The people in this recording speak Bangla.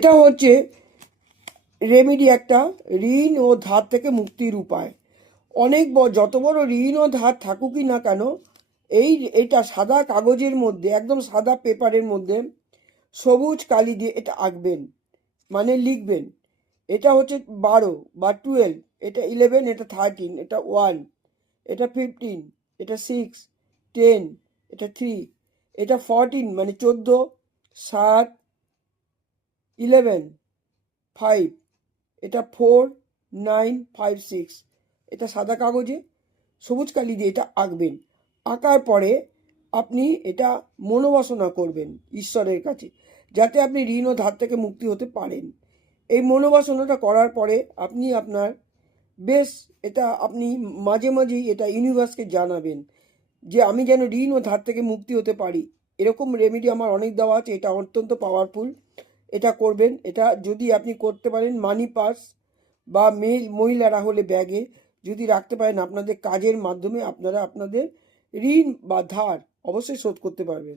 এটা হচ্ছে রেমেডি, একটা ঋণ ও ধার থেকে মুক্তির উপায়। অনেক যত বড় ঋণ ও ধার থাকুকই না কেন, এটা সাদা কাগজের মধ্যে, একদম সাদা পেপারের মধ্যে সবুজ কালি দিয়ে এটা আঁকবেন, মানে লিখবেন। এটা হচ্ছে 12 বা 12, এটা 11, এটা 13, এটা 1, এটা 15, এটা 6, 10, এটা 3, এটা 14 মানে 14, 7, 11, 5, এটা 4, 9, 5, 6। এটা সাদা কাগজে সবুজ কালি দিয়ে এটা আঁকবেন। আঁকার পরে আপনি এটা মনোবাসনা করবেন ঈশ্বরের কাছে, যাতে আপনি ঋণ ও ধার থেকে মুক্তি হতে পারেন। এই মনোবাসনাটা করার পরে আপনি আপনার বেশ এটা আপনি মাঝে মাঝেই এটা ইউনিভার্সকে জানাবেন যে আমি যেন ঋণ ও ধার থেকে মুক্তি হতে পারি। এরকম রেমেডি আমার অনেক দেওয়া আছে, এটা অত্যন্ত পাওয়ারফুল। এটা করবেন। এটা যদি আপনি করতে পারেন মানি পার্স বা মহিলারা হলে ব্যাগে যদি রাখতে পারেন, আপনাদের কাজের মাধ্যমে আপনারা আপনাদের ঋণ বা ধার অবশ্যই শোধ করতে পারবেন।